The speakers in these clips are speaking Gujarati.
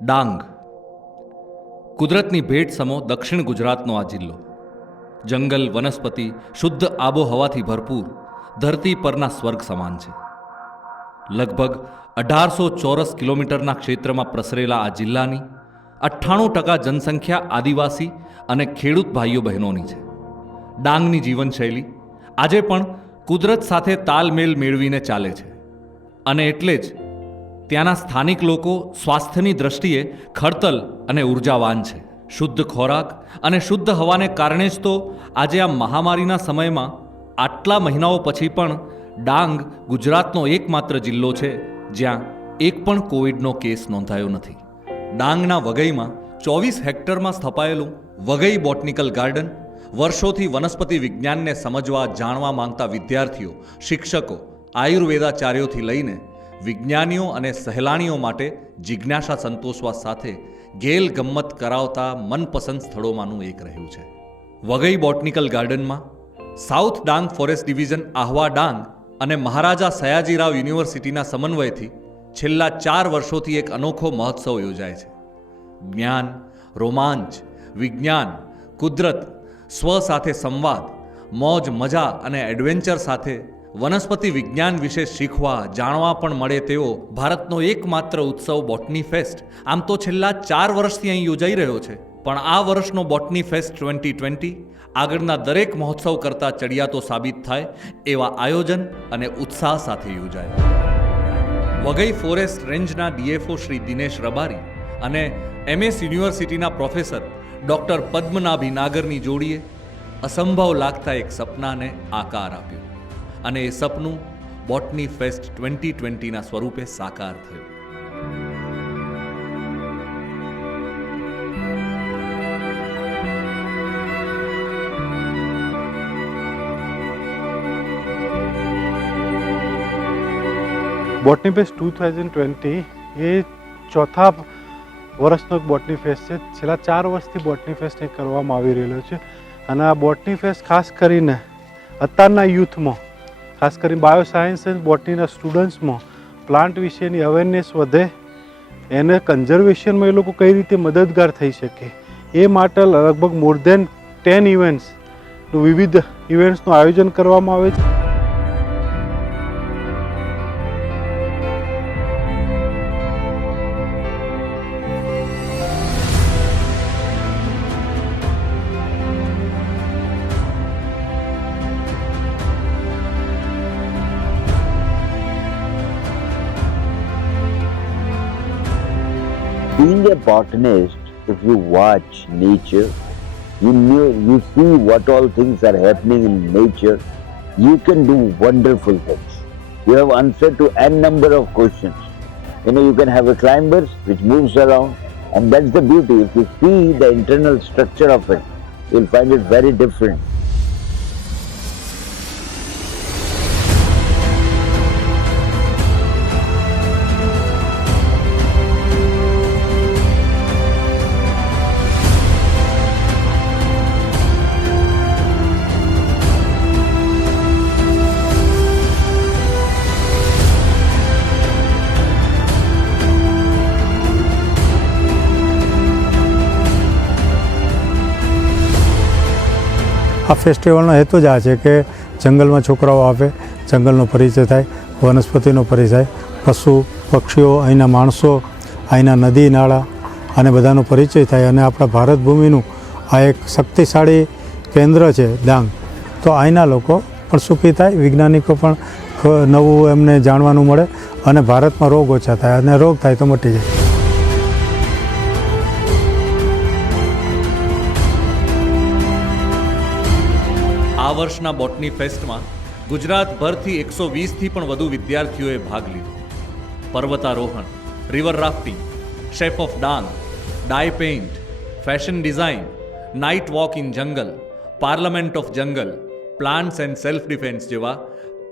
ડાંગ કુદરતની ભેટ સમો દક્ષિણ ગુજરાતનો આ જિલ્લો જંગલ વનસ્પતિ શુદ્ધ આબોહવાથી ભરપૂર ધરતી પરના સ્વર્ગ સમાન છે. લગભગ 1800 ચોરસ કિલોમીટરના ક્ષેત્રમાં પ્રસરેલા આ જિલ્લાની 98% જનસંખ્યા આદિવાસી અને ખેડૂત ભાઈઓ બહેનોની છે. ડાંગની જીવનશૈલી આજે પણ કુદરત સાથે તાલમેલ મેળવીને ચાલે છે અને એટલે જ ત્યાંના સ્થાનિક લોકો સ્વાસ્થ્યની દ્રષ્ટિએ ખડતલ અને ઉર્જાવાન છે. શુદ્ધ ખોરાક અને શુદ્ધ હવાને કારણે જ તો આજે આ મહામારીના સમયમાં આટલા મહિનાઓ પછી પણ ડાંગ ગુજરાતનો એકમાત્ર જિલ્લો છે જ્યાં એક પણ કોવિડનો કેસ નોંધાયો નથી. ડાંગના વઘઈમાં 24 હેક્ટરમાં સ્થપાયેલું વઘઈ બોટનિકલ ગાર્ડન વર્ષોથી વનસ્પતિ વિજ્ઞાનને સમજવા જાણવા માંગતા વિદ્યાર્થીઓ, શિક્ષકો, આયુર્વેદાચાર્યોથી લઈને વિજ્ઞાનીઓ અને સહેલાણીઓ માટે જિજ્ઞાસા સંતોષવા સાથે ગેલ ગમ્મત કરાવતા મનપસંદ સ્થળોમાંનું એક રહ્યું છે. વઘઈ બોટનિકલ ગાર્ડનમાં south Dang forest division Ahwa Dang અને મહારાજા સયાજીરાવ યુનિવર્સિટીના સમન્વયથી છેલ્લા 4 વર્ષોથી એક અનોખો મહોત્સવ યોજાય છે. જ્ઞાન, રોમાંચ, વિજ્ઞાન, કુદરત, સ્વ સાથે સંવાદ, મોજ મજા અને એડવેન્ચર સાથે વનસ્પતિ વિજ્ઞાન વિશે શીખવા જાણવા પણ મળે તેવો ભારતનો એકમાત્ર ઉત્સવ બોટની ફેસ્ટ આમ તો છેલ્લા 4 વર્ષથી અહીં યોજાઈ રહ્યો છે, પણ આ વર્ષનો બોટની ફેસ્ટ 2020 આગળના દરેક મહોત્સવ કરતાં ચડિયાતો સાબિત થાય એવા આયોજન અને ઉત્સાહ સાથે યોજાયો. વઘઈ ફોરેસ્ટ રેન્જના ડીએફઓ શ્રી દિનેશ રબારી અને MS યુનિવર્સિટીના પ્રોફેસર ડૉક્ટર પદ્મનાભી નાગરની જોડીએ અસંભવ લાગતા એક સપનાને આકાર આપ્યો અને એ સપનું બોટની ફેસ્ટ 2020ના સ્વરૂપે સાકાર થયું. બોટની ફેસ્ટ 2020 એ ચોથા વર્ષનો એક બોટની ફેસ્ટ છે. છેલ્લા 4 વર્ષથી બોટની ફેસ્ટ અહીં કરવામાં આવી રહેલો છે અને આ બોટની ફેસ્ટ ખાસ કરીને અત્યારના યુથમાં, ખાસ કરીને બાયોસાયન્સ અને બોટનીના સ્ટુડન્ટ્સમાં પ્લાન્ટ વિશેની અવેરનેસ વધે, એને કન્ઝર્વેશનમાં એ લોકો કઈ રીતે મદદગાર થઈ શકે એ માટે લગભગ મોર દેન 10 ઇવેન્ટ્સનું વિવિધ ઇવેન્ટ્સનું આયોજન કરવામાં આવે છે. Being a botanist, if you watch nature, you see what all things are happening in nature, you can do wonderful things. You have answer to n number of questions. You can have a climber which moves around, and that's the beauty. If you see the internal structure of it, you'll find it very different. આ ફેસ્ટિવલનો હેતુ જ આ છે કે જંગલમાં છોકરાઓ આવે, જંગલનો પરિચય થાય, વનસ્પતિનો પરિચય, પશુ પક્ષીઓ, અહીંના માણસો, અહીંના નદી નાળા અને બધાનો પરિચય થાય અને આપણા ભારત ભૂમિનું આ એક શક્તિશાળી કેન્દ્ર છે ડાંગ, તો અહીંના લોકો પણ સુખી થાય, વૈજ્ઞાનિકો પણ નવું એમને જાણવાનું મળે અને ભારતમાં રોગ ઓછા થાય અને રોગ થાય તો મટી જાય. આ વર્ષના બોટની ફેસ્ટમાં ગુજરાતભરથી 120થી પણ વધુ વિદ્યાર્થીઓએ ભાગ લીધો. પર્વતારોહણ, river rafting, chef of Dang, die paint, fashion design, night walk in jungle, parliament of jungle, plants and self defence જેવા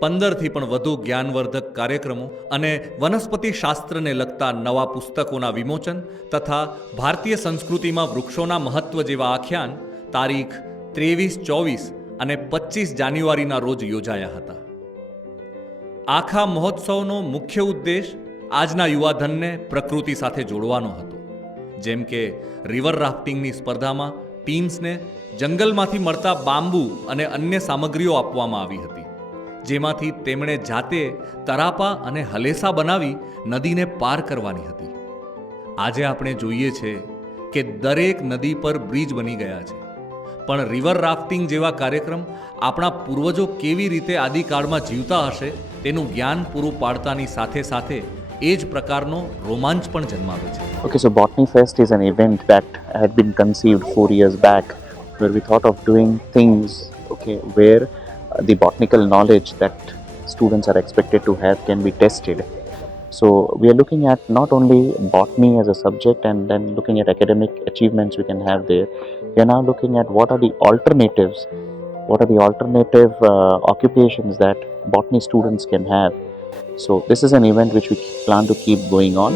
15થી પણ વધુ જ્ઞાનવર્ધક કાર્યક્રમો અને વનસ્પતિ શાસ્ત્રને લગતા નવા પુસ્તકોના વિમોચન તથા ભારતીય સંસ્કૃતિમાં વૃક્ષોના મહત્વ જેવા આખ્યાન તારીખ 23, 24 અને 25 જાન્યુઆરીના રોજ યોજાયા હતા. આખા મહોત્સવનો મુખ્ય ઉદ્દેશ આજના યુવાધનને પ્રકૃતિ સાથે જોડવાનો હતો. જેમ કે રિવર રાફ્ટિંગની સ્પર્ધામાં ટીમ્સને જંગલમાંથી મળતા બાંબુ અને અન્ય સામગ્રીઓ આપવામાં આવી હતી, જેમાંથી તેમણે જાતે તરાપા અને હલેસા બનાવી નદીને પાર કરવાની હતી. આજે આપણે જોઈએ છે કે દરેક નદી પર બ્રિજ બની ગયા છે, પણ રિવર રાફ્ટિંગ જેવા કાર્યક્રમ આપણા પૂર્વજો કેવી રીતે આદિકાળમાં જીવતા હશે તેનું જ્ઞાન પૂરું પાડતાની સાથે સાથે એ જ પ્રકારનો રોમાંચ પણ જન્માવે છે. Okay, so Botany Fest is an event that had been conceived 4 years back, where we thought of doing things, okay, where the botanical knowledge that students are expected to have can be tested. So we are looking at not only botany as a subject and then looking at academic achievements we can have there. We are now looking at what are the alternatives, what are the alternative occupations that botany students can have. So this is an event which we plan to keep going on.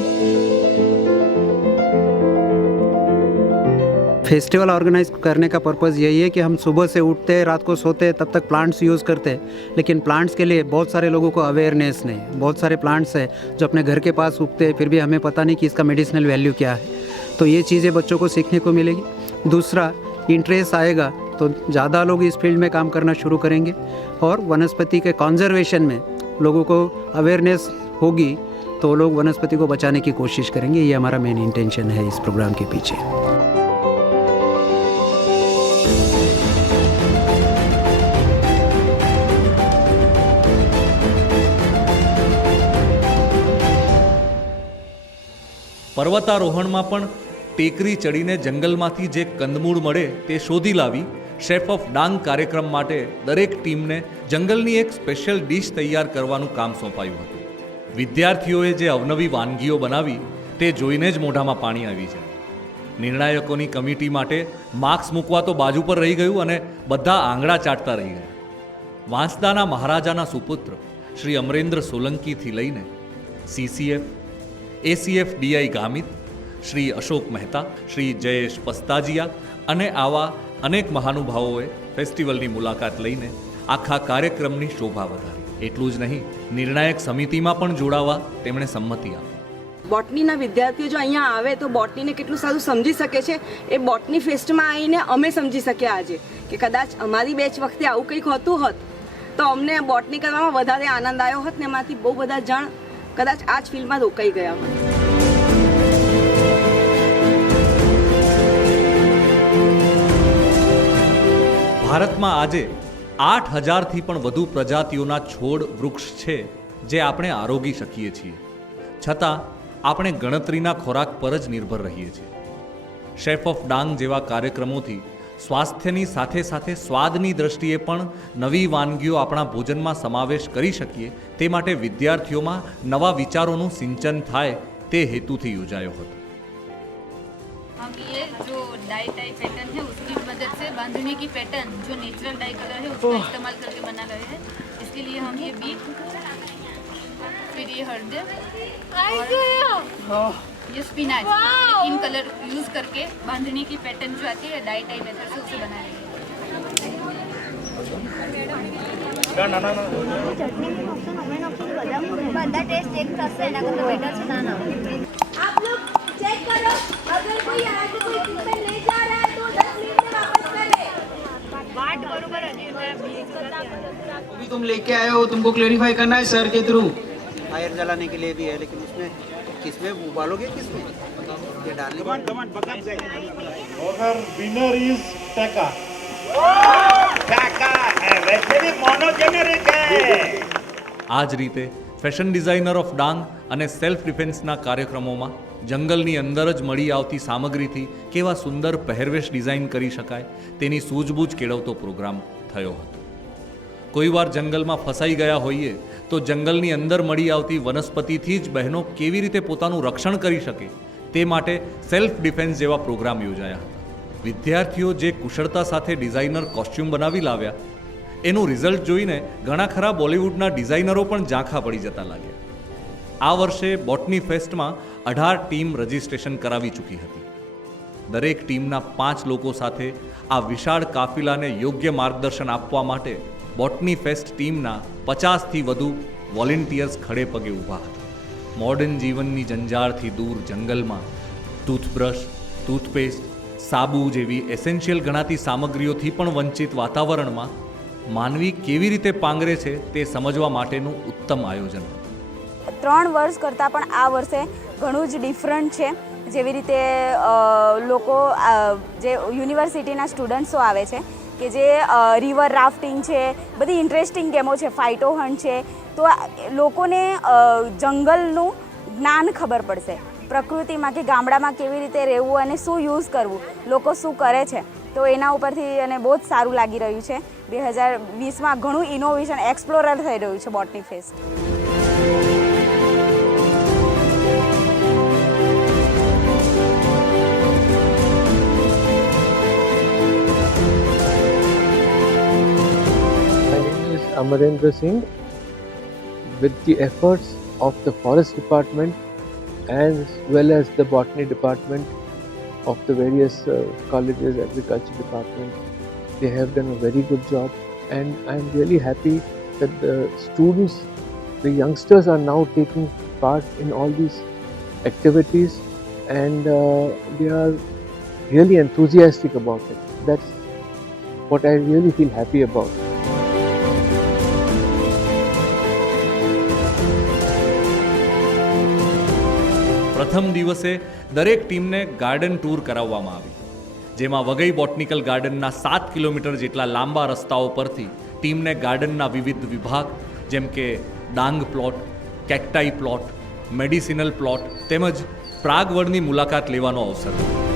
Festival organise करने का पर्पज़ यही है कि हम सुबह से उठते हैं, रात को सोते हैं, तब तक प्लांट्स यूज़ करते हैं, लेकिन प्लांट्स के लिए बहुत सारे लोगों को अवेयरनेस नहीं. बहुत सारे प्लांट्स हैं जो अपने घर के पास उगते हैं, फिर भी हमें पता नहीं कि इसका मेडिसिनल वैल्यू क्या है. तो ये चीज़ें बच्चों को सीखने को मिलेगी. दूसरा, इंटरेस्ट आएगा तो ज़्यादा लोग इस फील्ड में काम करना शुरू करेंगे और वनस्पति के कॉन्जर्वेशन में लोगों को अवेयरनेस होगी तो लोग वनस्पति को बचाने की कोशिश करेंगे. ये हमारा मेन इंटेंशन है इस प्रोग्राम के पीछे. પર્વતારોહણમાં પણ ટેકરી ચડીને જંગલમાંથી જે કંદમૂળ મળે તે શોધી લાવી શેફ ઓફ ડાંગ કાર્યક્રમ માટે દરેક ટીમને જંગલની એક સ્પેશિયલ ડિશ તૈયાર કરવાનું કામ સોંપાયું હતું. વિદ્યાર્થીઓએ જે અવનવી વાનગીઓ બનાવી તે જોઈને જ મોઢામાં પાણી આવી જાય. નિર્ણાયકોની કમિટી માટે માર્ક્સ મૂકવા તો બાજુ પર રહી ગયું અને બધા આંગળા ચાટતા રહી ગયા. વાંસદાના મહારાજાના સુપુત્ર શ્રી અમરેન્દ્ર સોલંકીથી લઈને CCF, ACF DI Gamit, Shri Ashok Mehta, Shri Jayesh પસ્તાજીયા અને આવા અનેક મહાનુભાવોએ ફેસ્ટિવલની મુલાકાત લઈને આખા કાર્યક્રમની શોભા વધારી. એટલું જ નહીં, નિર્ણાયક સમિતિમાં પણ જોડાવા તેમણે સંમતિ આપી. બોટનીના વિદ્યાર્થીઓ જો અહીંયા આવે તો બોટનીને કેટલું સારું સમજી શકે છે એ બોટની ફેસ્ટમાં આવીને અમે સમજી શક્યા આજે કે કદાચ અમારી બેચ વખતે આવું કંઈક હોતું હોત તો અમને બોટની કરવામાં વધારે આનંદ આવ્યો હોત ને એમાંથી બહુ બધા જણ કદાચ આ જ ફિલ્ડમાં રોકાઈ ગયા હોત. ભારતમાં આજે 8,000થી પણ વધુ પ્રજાતિઓના છોડ વૃક્ષ છે જે આપણે આરોગી શકીએ છીએ, છતાં આપણે ગણતરીના ખોરાક પર જ નિર્ભર રહીએ છીએ. શેફ ઓફ ડાંગ જેવા કાર્યક્રમોથી સ્વાસ્થ્યની સાથે સાથે સ્વાદની દ્રષ્ટિએ પણ નવી વાનગીઓ આપણા ભોજનમાં સમાવેશ કરી શકીએ તે માટે વિદ્યાર્થીઓમાં નવા વિચારોનું સિંચન થાય તે હેતુથી યોજાયો હતો. हम ये जो डाई टाई पैटर्न है उसकी मदद से बांधने की पैटर्न जो नेचुरल डाई कलर है उसका इस्तेमाल करके बना रहे हैं. इसके लिए हम ये बीट, फिर ये हल्दी और ये स्पिनाच, इन कलर यूज करके बांधने की पैटर्न जो आती है डाई टाई मेथड से उसे बना रहे हैं. બધા ટેસ્ટ એક થશે એના કરતાં બેટર છે ના आप लोग चेक करो अगर कोई आज कोई टिफिन ले जा रहा है तो 10 मिनट में वापस करे बाट बरोबर अभी तुम लेके आए हो, तुमको क्लेरिफाई करना है सर के थ्रू. फायर जलाने के लिए भी है, लेकिन उसमें किसमें उबालोगे, किसमें ये डालने और विनर इज टका. આ જ રીતે ફેશન ડિઝાઇનર ઓફ ડાંગ અને સેલ્ફ ડિફેન્સના કાર્યક્રમોમાં જંગલની અંદર જ મળી આવતી સામગ્રીથી કેવા સુંદર પહેરવેશ ડિઝાઇન કરી શકાય તેની સૂઝબૂઝ કેળવતો પ્રોગ્રામ થયો હતો. કોઈવાર જંગલમાં ફસાઈ ગયા હોઈએ તો જંગલની અંદર મળી આવતી વનસ્પતિથી જ બહેનો કેવી રીતે પોતાનું રક્ષણ કરી શકે તે માટે સેલ્ફ ડિફેન્સ જેવા પ્રોગ્રામ યોજાયા હતા. વિદ્યાર્થીઓ જે કુશળતા સાથે ડિઝાઇનર કોસ્ચ્યુમ બનાવી લાવ્યા એનું રિઝલ્ટ જોઈને ઘણા ખરા બોલિવૂડના ડિઝાઇનરો પણ ઝાંખા પડી જતા લાગ્યા. આ વર્ષે બોટની ફેસ્ટમાં 18 ટીમ રજિસ્ટ્રેશન કરાવી ચૂકી હતી. દરેક ટીમના 5 લોકો સાથે આ વિશાળ કાફિલાને યોગ્ય માર્ગદર્શન આપવા માટે બોટની ફેસ્ટ ટીમના 50થી વધુ વોલેન્ટિયર્સ ખડે પગે ઊભા હતા. મોડર્ન જીવનની જંજાળથી દૂર જંગલમાં ટૂથબ્રશ, ટૂથપેસ્ટ, સાબુ જેવી એસેન્શિયલ ગણાતી સામગ્રીઓથી પણ વંચિત વાતાવરણમાં માનવી કેવી રીતે પાંગરે છે તે સમજવા માટેનું ઉત્તમ આયોજન. 3 વર્ષ કરતાં પણ આ વર્ષે ઘણું જ ડિફરન્ટ છે. જેવી રીતે લોકો જે યુનિવર્સિટીના સ્ટુડન્ટ્સો આવે છે કે જે રિવર રાફ્ટિંગ છે, બધી ઇન્ટરેસ્ટિંગ ગેમો છે, ફાઇટો હન્ટ છે, તો લોકોને જંગલનું જ્ઞાન ખબર પડશે, પ્રકૃતિમાં કે ગામડામાં કેવી રીતે રહેવું અને શું યુઝ કરવું, લોકો શું કરે છે, તો એના ઉપરથી અને બહુ જ સારું લાગી રહ્યું છે. 2020માં ઘણું ઇનોવેશન એક્સપ્લોરર થઈ રહ્યું છે બોટની fest. Amarendra Singh. With the efforts of the Forest Department as well as the Botany Department of the various colleges, Agriculture Department, they have done a very good job, and I am really happy that the students, the youngsters are now taking part in all these activities, and they are really enthusiastic about it. That's what I really feel happy about. પ્રથમ દિવસે દરેક ટીમને ગાર્ડન ટૂર કરાવવામાં આવી, જેમાં વઘઈ બોટનિકલ ગાર્ડનના 7 કિલોમીટર જેટલા લાંબા રસ્તાઓ પરથી ટીમને ગાર્ડનના વિવિધ વિભાગ જેમ કે Dang plot, cacti plot, medicinal plot તેમજ પ્રાગવડની મુલાકાત લેવાનો અવસર મળ્યો.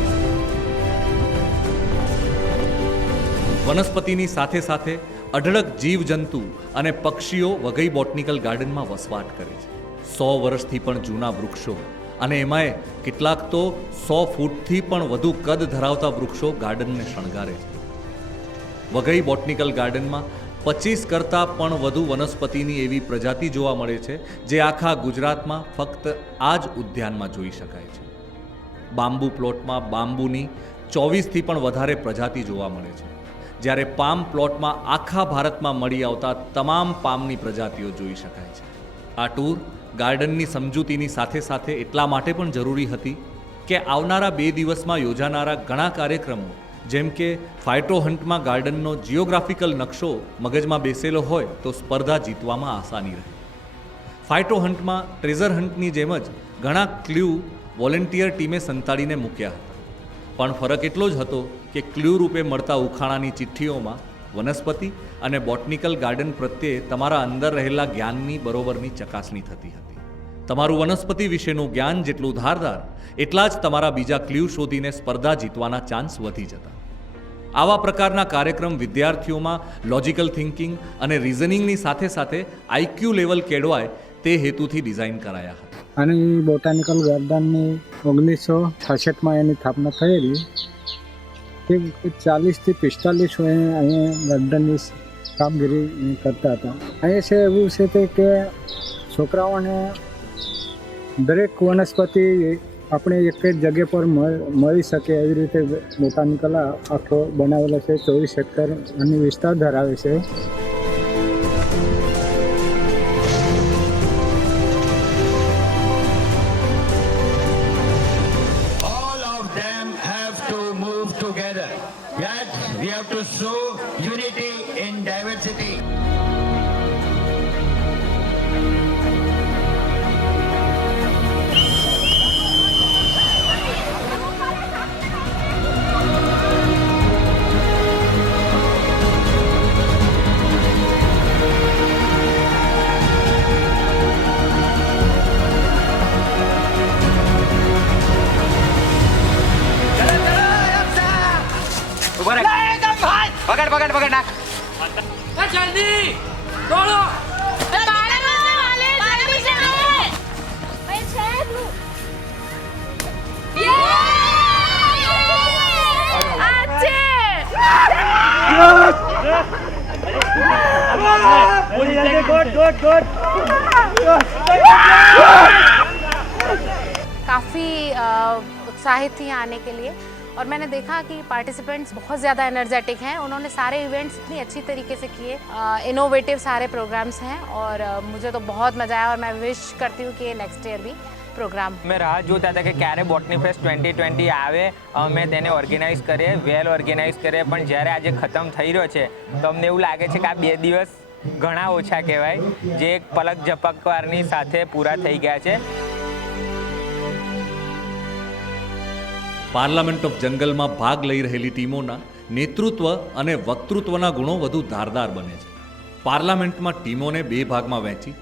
વનસ્પતિની સાથે સાથે અઢળક જીવજંતુ અને પક્ષીઓ વઘઈ બોટનિકલ ગાર્ડનમાં વસવાટ કરે છે. 100 વર્ષથી પણ જૂના વૃક્ષો અને એમાંય કેટલાક તો 100 ફૂટથી પણ વધુ કદ ધરાવતા વૃક્ષો ગાર્ડનને શણગારે છે. વઘઈ બોટનિકલ ગાર્ડનમાં 25 કરતાં પણ વધુ વનસ્પતિની એવી પ્રજાતિ જોવા મળે છે જે આખા ગુજરાતમાં ફક્ત આ જ ઉદ્યાનમાં જોઈ શકાય છે. બાંબુ પ્લોટમાં બાંબુની 24થી પણ વધારે પ્રજાતિ જોવા મળે છે, જ્યારે પામ પ્લોટમાં આખા ભારતમાં મળી આવતા તમામ પામની પ્રજાતિઓ જોઈ શકાય છે. આ ટૂર ગાર્ડનની સમજૂતીની સાથે સાથે એટલા માટે પણ જરૂરી હતી કે આવનારા 2 દિવસમાં યોજાનારા ઘણા કાર્યક્રમો જેમ કે ફાઇટો હન્ટમાં ગાર્ડનનો જિયોગ્રાફિકલ નકશો મગજમાં બેસેલો હોય તો સ્પર્ધા જીતવામાં આસાની રહે. ફાઇટો હન્ટમાં ટ્રેઝર હન્ટની જેમ જ ઘણા ક્લ્યુ વોલેન્ટિયર ટીમે સંતાડીને મૂક્યા હતા, પણ ફરક એટલો જ હતો કે ક્લ્યુ રૂપે મળતા ઉખાણાની ચિઠ્ઠીઓમાં વનસ્પતિ અને બોટનિકલ ગાર્ડન પ્રત્યે તમારા અંદર રહેલા જ્ઞાનની બરોબરની ચકાસણી થતી હતી. તમારું વનસ્પતિ વિશેનું જ્ઞાન જેટલું ધારદાર એટલા જ તમારા બીજા ક્લ્યુ શોધીને સ્પર્ધા જીતવાના ચાન્સ વધી જતા. આવા પ્રકારના કાર્યક્રમ વિદ્યાર્થીઓમાં લોજિકલ થિંકિંગ અને રિઝનિંગની સાથે સાથે આઈક્યુ લેવલ કેળવાય તે હેતુથી ડિઝાઇન કરાયા હતા. અને બોટાનિકલ ગાર્ડનની 1966માં એની સ્થાપના થયેલી. 40થી 45 અહીંયા ગાર્ડનની કામગીરી કરતા હતા. અહીંયા છે એવું છે કે છોકરાઓને દરેક વનસ્પતિ આપણે એક જ જગ્યા પર મળી શકે એવી રીતે બોટાનિકલ આખો બનાવેલો છે. 24 હેક્ટર અને વિસ્તાર ધરાવે છે. We have to show unity in diversity. પકડ પકડ પકડ નાખ. જલ્દી દોડો. काफ़ी उत्साहित थी आने के लिए और मैंने देखा कि पार्टिसिपेंट्स बहुत ज़्यादा एनर्जेटिक हैं. उन्होंने सारे इवेंट्स इतनी अच्छी तरीके से किए, इनोवेटिव सारे प्रोग्राम्स हैं और मुझे तो बहुत मज़ा आया और मैं विश करती हूँ कि नेक्स्ट ईयर भी પ્રોગ્રામ. મેં રાહ જોતા હતા કે ક્યારે બોટની ફેસ્ટ 2020 આવે, અમે તેને ઓર્ગેનાઇઝ કરીએ, વેલ ઓર્ગેનાઇઝ કરીએ, પણ જ્યારે આજે ખતમ થઈ રહ્યો છે તો અમને એવું લાગે છે કે આ 2 દિવસ ઘણા ઓછા કહેવાય, જે એક પલક ઝપકવારની સાથે પૂરા થઈ ગયા છે. પાર્લામેન્ટ ઓફ જંગલમાં ભાગ લઈ રહેલી ટીમોના નેતૃત્વ અને વક્તૃત્વના ગુણો વધુ ધારદાર બને છે. પાર્લામેન્ટમાં ટીમોને 2 ભાગમાં વહેંચી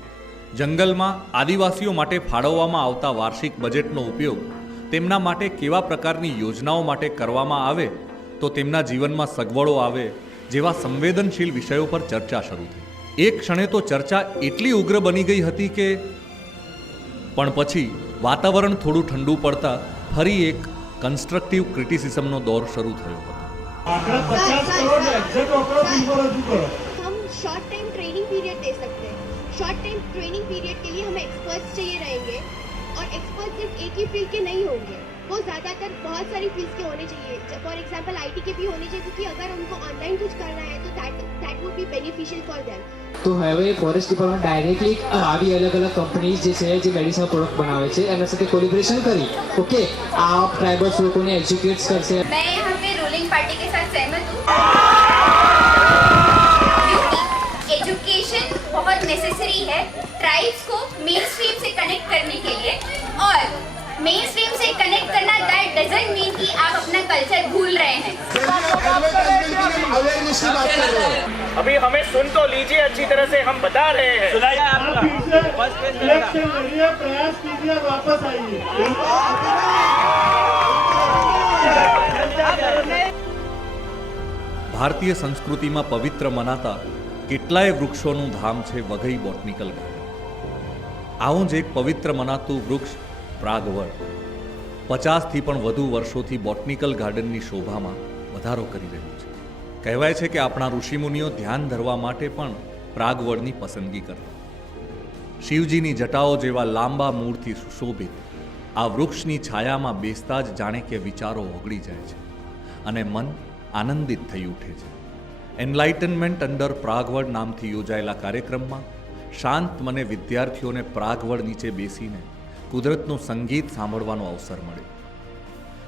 જંગલમાં આદિવાસીઓ માટે ફાળવવામાં આવતા વાર્ષિક બજેટનો ઉપયોગ તેમના માટે કેવા પ્રકારની યોજનાઓ માટે કરવામાં આવે તો તેમના જીવનમાં સગવડો આવે જેવા સંવેદનશીલ વિષયો પર ચર્ચા શરૂ થઈ. એક ક્ષણે તો ચર્ચા એટલી ઉગ્ર બની ગઈ હતી કે પણ પછી વાતાવરણ થોડું ઠંડુ પડતા ફરી એક કન્સ્ટ્રક્ટિવ ક્રિટિસિઝમનો દોર શરૂ થયો હતો. हम शॉर्ट टाइम ट्रेनिंग पीरियड दे सकते हैं. शॉर्ट टाइम ट्रेनिंग पीरियड के लिए हमें एक्सपर्ट्स चाहिए रहेंगे और एक्सपर्ट्स सिर्फ एक ही फील्ड के नहीं होंगे, वो ज़्यादातर बहुत सारी फील्ड्स के होने चाहिए. फॉर एग्जांपल आईटी के भी होने चाहिए, क्योंकि अगर उनको ऑनलाइन कुछ करना है तो that would be beneficial for them. તો હવે ફોરેસ્ટ ડિપાર્ટમેન્ટ ડાયરેક્ટલી આવી અલગ અલગ કંપનીઝ જે છે જે મેડિસિનલ પ્રોડક્ટ બનાવે છે એના સાથે કોલિબ્રેશન કરી ઓકે આ ટ્રાઇબલ્સ લોકોને એજ્યુકેટ્સ કરશે. मैं यहाँ पे रूलिंग पार्टी के साथ सहमत हूँ. एजुकेशन बहुत नेसेसरी है ट्राइब्स को मेन स्ट्रीम से कनेक्ट करने के लिए, और मेन स्ट्रीम से कनेक्ट करना दैट डजंट मीन कि आप अपना कल्चर भूल रहे हैं. अभी हमें सुन तो लीजिए, अच्छी तरह से हम बता रहे हैं. प्रयास कीजिए, वापस आइए. ભારતીય સંસ્કૃતિમાં પવિત્ર મનાતા કેટલાય વૃક્ષોનું ધામ છે વઘઈ બોટનિકલ ગાર્ડન. આવું જ એક પવિત્ર મનાતું વૃક્ષ પ્રાગવડ 50થી પણ વધુ વર્ષોથી બોટનિકલ ગાર્ડનની શોભામાં વધારો કરી રહ્યું છે. કહેવાય છે કે આપણા ઋષિમુનિઓ ધ્યાન ધરવા માટે પણ પ્રાગવડની પસંદગી કરતા. શિવજીની જટાઓ જેવા લાંબા મૂળથી સુશોભિત આ વૃક્ષની છાયામાં બેસતા જ જાણે કે વિચારો ઓગળી જાય છે અને મન આનંદિત થઈ ઉઠે છે. એનલાઇટનમેન્ટ અંડર પ્રાગવડ નામથી યોજાયેલા કાર્યક્રમમાં શાંત મને વિદ્યાર્થીઓને પ્રાગવડ નીચે બેસીને કુદરતનું સંગીત સાંભળવાનો અવસર મળ્યો.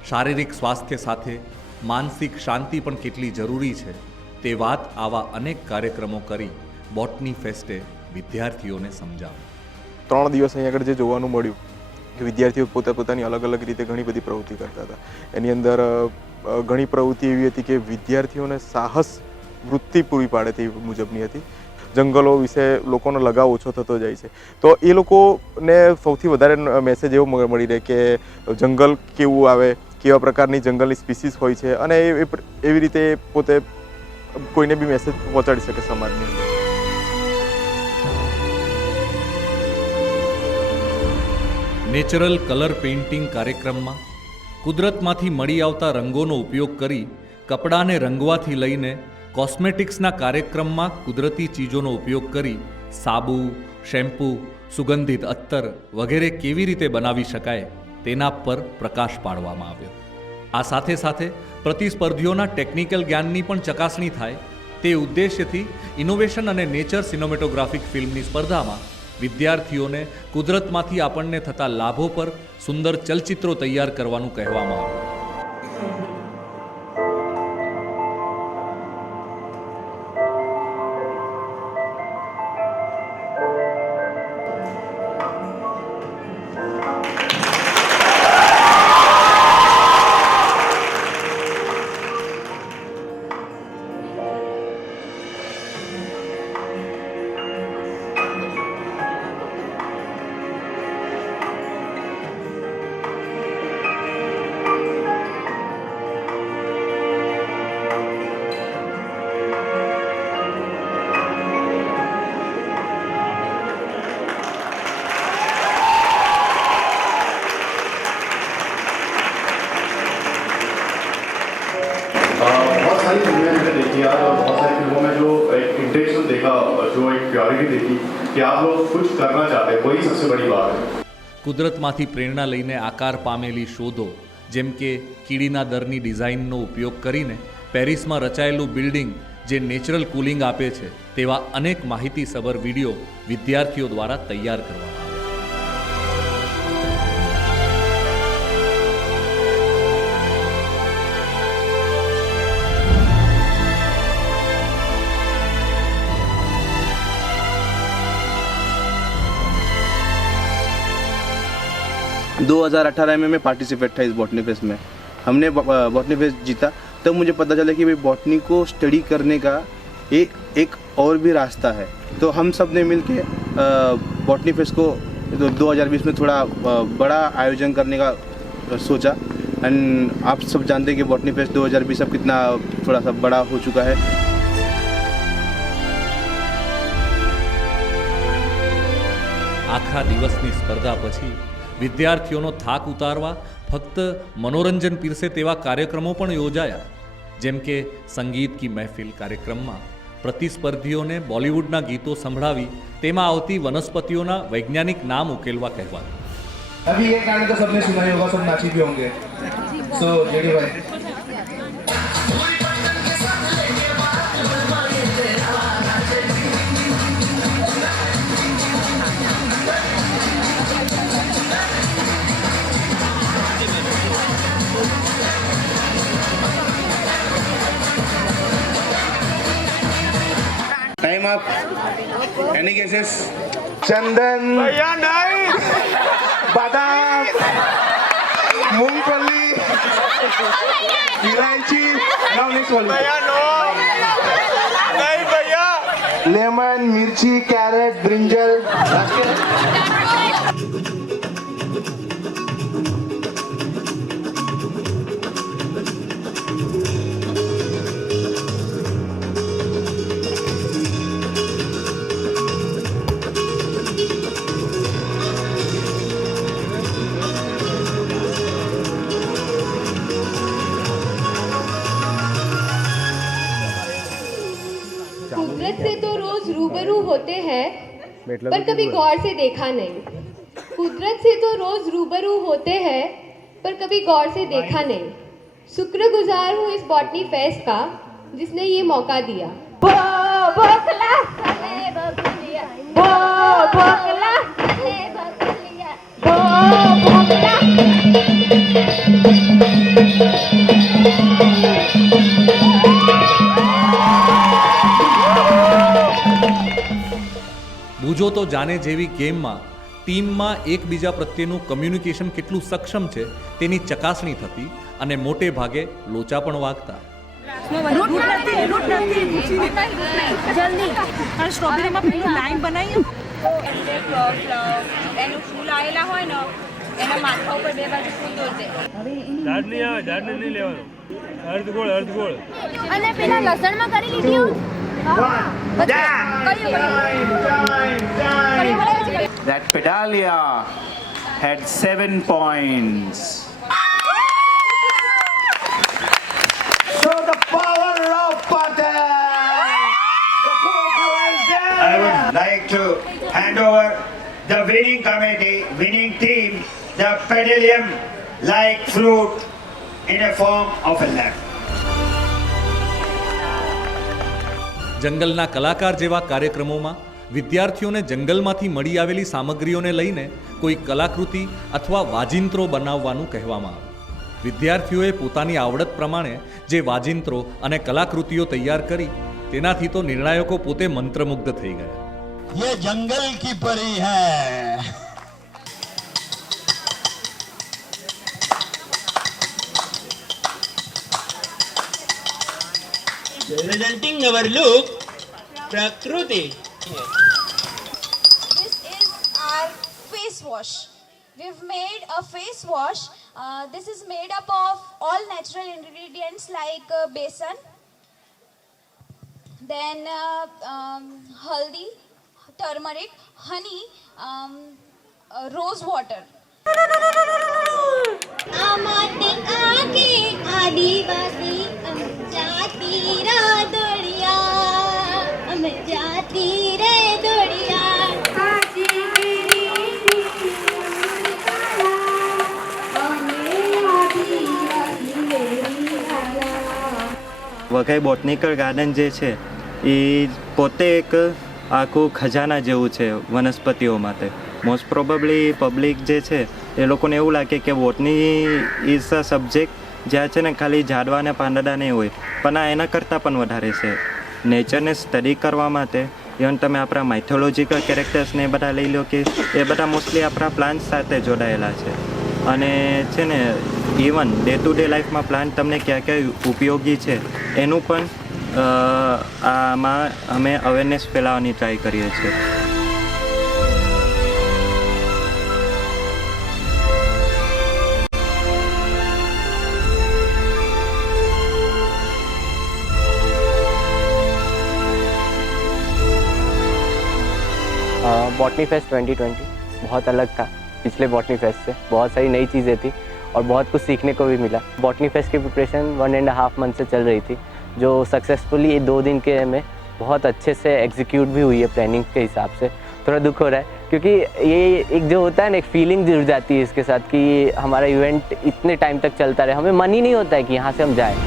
શારીરિક સ્વાસ્થ્ય સાથે માનસિક શાંતિ પણ કેટલી જરૂરી છે તે વાત આવા અનેક કાર્યક્રમો કરી બોટની ફેસ્ટે વિદ્યાર્થીઓને સમજાવી. 3 દિવસ અહીં આગળ જે જોવાનું મળ્યું કે વિદ્યાર્થીઓ પોતાની અલગ અલગ રીતે ઘણી બધી પ્રવૃત્તિ કરતા હતા. એની અંદર ઘણી પ્રવૃત્તિ એવી હતી કે વિદ્યાર્થીઓને સાહસ વૃત્તિ પૂરી પાડે તે મુજબની હતી. જંગલો વિશે લોકોનો લગાવ ઓછો થતો જાય છે, તો એ લોકોને સૌથી વધારે મેસેજ એવો મળી રહે કે જંગલ કેવું આવે, કેવા પ્રકારની જંગલની સ્પીસીસ હોય છે, અને એવી રીતે પોતે કોઈને બી મેસેજ પહોંચાડી શકે સમાજની અંદર. નેચરલ કલર પેઇન્ટિંગ કાર્યક્રમમાં કુદરતમાંથી મળી આવતા રંગોનો ઉપયોગ કરી કપડાને રંગવાથી લઈને કોસ્મેટિક્સના કાર્યક્રમમાં કુદરતી ચીજોનો ઉપયોગ કરી સાબુ, શેમ્પૂ, સુગંધિત અત્તર વગેરે કેવી રીતે બનાવી શકાય તેના પર પ્રકાશ પાડવામાં આવ્યો. આ સાથે સાથે પ્રતિસ્પર્ધીઓના ટેકનિકલ જ્ઞાનની પણ ચકાસણી થાય તે ઉદ્દેશ્યથી ઇનોવેશન અને નેચર સિનેમેટોગ્રાફિક ફિલ્મની સ્પર્ધામાં વિદ્યાર્થીઓને કુદરતમાંથી આપણને થતા લાભો પર સુંદર ચલચિત્રો તૈયાર કરવાનું કહેવામાં આવ્યું. बहुत सारी फिल्में मैंने देखी यार, और बहुत सारी फिल्मों में जो एक इंटेंशन देखा, जो एक प्योरिटी देखी कि आप लोग कुछ करना चाहते हैं, वही सबसे बड़ी बात है. કુદરતમાંથી પ્રેરણા લઈને આકાર પામેલી શોધો જેમ કે કીડીના દરની ડિઝાઇનનો ઉપયોગ કરીને પેરિસમાં રચાયેલું બિલ્ડિંગ જે નેચરલ કુલિંગ આપે છે તેવા અનેક માહિતીસભર વિડીયો વિદ્યાર્થીઓ દ્વારા તૈયાર કરવામાં આવ્યા. 2018 में मैं पार्टिसिपेट था इस बॉटनी फेस्ट में। हमने बॉटनी फेस्ट जीता, तब मुझे पता चला कि भाई बॉटनी को स्टडी करने का एक और भी रास्ता है। तो हम सब ने मिल के बॉटनी फेस्ट को 2020 में थोड़ा बड़ा आयोजन करने का सोचा। एंड आप सब जानते हैं कि बॉटनी फेस्ट 2020 अब कितना थोड़ा सा बड़ा हो चुका है। આખા દિવસની સ્પર્ધા પછી વિદ્યાર્થીઓનો થાક ઉતારવા ફક્ત મનોરંજન પીરસે તેવા કાર્યક્રમો પણ યોજાયા, જેમ કે સંગીત કી મહેફિલ કાર્યક્રમમાં પ્રતિસ્પર્ધીઓને બોલિવૂડના ગીતો સંભળાવી તેમાં આવતી વનસ્પતિઓના વૈજ્ઞાનિક નામ ઉકેલવા કહેવાયું। अभी ये गाना तो सबने सुना ही होगा, सब नाची भी होंगे। सो जेडी भाई time up. Any guesses? Chandan भैया नहीं, बादाम, मूंगफली, इलायची, नाउ नेक्स्ट वन भैया नो नहीं भैया, लेमन, मिर्ची, कैरेट, ब्रिंजल। कुदरत से तो रोज रूबरू होते हैं पर कभी गौर से देखा नहीं। कुदरत से तो रोज रूबरू होते हैं पर कभी गौर से देखा नहीं। शुक्रगुजार हूँ इस बॉटनी फेस्ट का जिसने ये मौका दिया। બૂજો તો જાણે જેવી ગેમમાં ટીમમાં એકબીજા પ્રત્યેનું કમ્યુનિકેશન કેટલું સક્ષમ છે તેની ચકાસણી થતી અને મોટે ભાગે લોચા પણ વાગતા। જલ્દી સ્ટ્રોબેરીમાં પેલું લાઈન બનાવી એનું ફૂલ આવેલા હોય ને એના માથા ઉપર બે બાજુ ફૂલ દોરજે। ઝાડ નહીં આવે, ઝાડને નહીં લેવાનું, અર્ધગોળ અર્ધગોળ। અને પેલા લસણમાં કરી લીધું। That Pedalia had 7 points. So the power of Patel. I would like to hand over the winning committee, winning team, the pedalium-like fruit in a form of a lamp. જંગલના કલાકાર જેવા કાર્યક્રમોમાં વિદ્યાર્થીઓને જંગલમાંથી મળી આવેલી સામગ્રીઓને લઈને કોઈ કલાકૃતિ અથવા વાજિંત્રો બનાવવાનું કહેવામાં આવે। વિદ્યાર્થીઓએ પોતાની આવડત પ્રમાણે જે વાજિંત્રો અને કલાકૃતિઓ તૈયાર કરી તેનાથી તો નિર્ણાયકો પોતે મંત્રમુગ્ધ થઈ ગયા। ये जंगल की परी है। Presenting our look, Prakriti. This is our face wash. We've made a face wash. This is made up of all natural ingredients like besan, then haldi, turmeric, honey, rose water. आमाते आके आदिवासी हम जाती रे दौड़िया, हम जाती रे दौड़िया। વઘઈ બોટનિકલ ગાર્ડન જે છે એ પોતે એક આખું ખજાના જેવું છે વનસ્પતિઓ માટે। મોસ્ટ પ્રોબેબલી પબ્લિક જે છે એ લોકોને એવું લાગે કે બોટની ઇઝ અ સબ્જેક્ટ જ્યાં છે ને ખાલી ઝાડવા ને પાંદડા નહીં હોય, પણ આ એના કરતાં પણ વધારે છે। નેચરને સ્ટડી કરવા માટે ઇવન તમે આપણા માઇથોલોજીકલ કેરેક્ટર્સને એ બધા લઈ લો કે એ બધા મોસ્ટલી આપણા પ્લાન્ટ સાથે જોડાયેલા છે। અને છે ને ઇવન ડે ટુ ડે લાઈફમાં પ્લાન્ટ તમને ક્યાં ક્યાં ઉપયોગી છે એનું પણ આમાં અમે અવેરનેસ ફેલાવવાની ટ્રાય કરીએ છીએ. बॉटनी फेस्ट 2020 बहुत अलग था पिछले बॉटनी फेस्ट से. बहुत सारी नई चीज़ें थी और बहुत कुछ सीखने को भी मिला. बॉटनी फेस्ट की प्रिपरेशन 1.5 मंथ से चल रही थी, जो सक्सेसफुली ये 2 दिन के में बहुत अच्छे से एग्जीक्यूट भी हुई है प्लानिंग के हिसाब से. थोड़ा दुख हो रहा है क्योंकि ये एक जो होता है ना, एक फीलिंग जुड़ जाती है इसके साथ कि हमारा इवेंट इतने टाइम तक चलता रहे. हमें मन ही नहीं होता है कि यहाँ से हम जाएँ.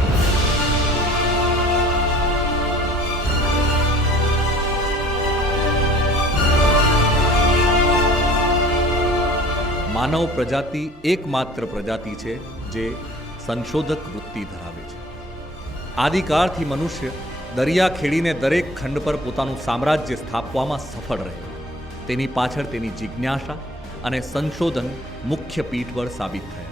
માનવ પ્રજાતિ એકમાત્ર પ્રજાતિ છે જે સંશોધક વૃત્તિ ધરાવે છે. આદિકાળથી મનુષ્ય દરિયા ખેડીને દરેક ખંડ પર પોતાનું સામ્રાજ્ય સ્થાપવામાં સફળ રહ્યો. તેની પાછળ તેની જિજ્ઞાસા અને સંશોધન મુખ્ય પીઠબળ સાબિત થયા.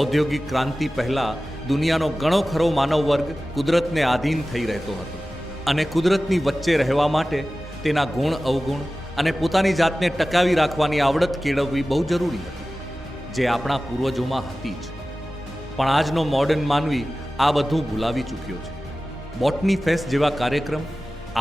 ઔદ્યોગિક ક્રાંતિ પહેલાં દુનિયાનો ઘણો ખરો માનવ વર્ગ કુદરતને આધીન થઈ રહેતો હતો અને કુદરતની વચ્ચે રહેવા માટે તેના ગુણ અવગુણ અને પોતાની જાતને ટકાવી રાખવાની આવડત કેળવવી બહુ જરૂરી હતી, જે આપણા પૂર્વજોમાં હતી જ. પણ આજનો મોડર્ન માનવી આ બધું ભૂલાવી ચૂક્યો છે. બોટની ફેસ્ટ જેવા કાર્યક્રમ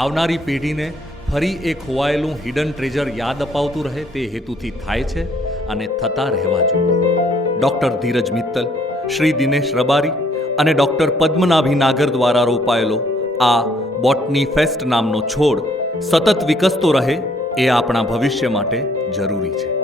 આવનારી પેઢીને ફરી એ ખોવાયેલું હિડન ટ્રેજર યાદ અપાવતું રહે તે હેતુથી થાય છે અને થતા રહેવા જોઈએ. ડૉક્ટર ધીરજ મિત્તલ, શ્રી દિનેશ રબારી અને ડૉક્ટર પદ્મનાભી નાગર દ્વારા રોપાયેલો આ બોટની ફેસ્ટ નામનો છોડ સતત વિકસતો રહે એ આપણા ભવિષ્ય માટે જરૂરી છે.